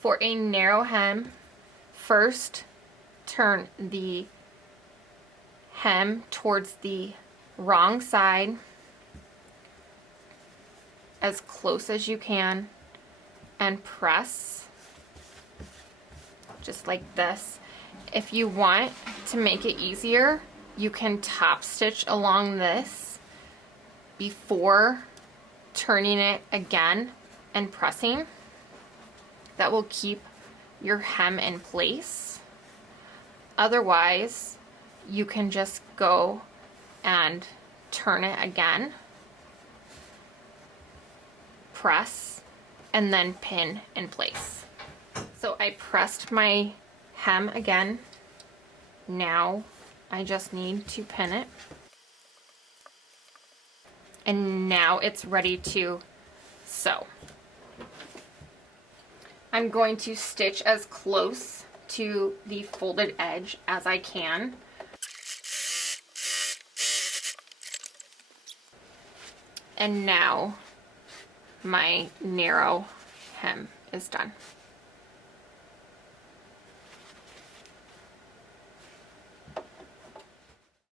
For a narrow hem, first turn the hem towards the wrong side as close as you can and press just like this. If you want to make it easier, you can top stitch along this before turning it again and pressing. That will keep your hem in place. Otherwise, you can just go and turn it again, press, and then pin in place. So I pressed my hem again. Now I just need to pin it. And now it's ready to sew. I'm going to stitch as close to the folded edge as I can. And now my narrow hem is done.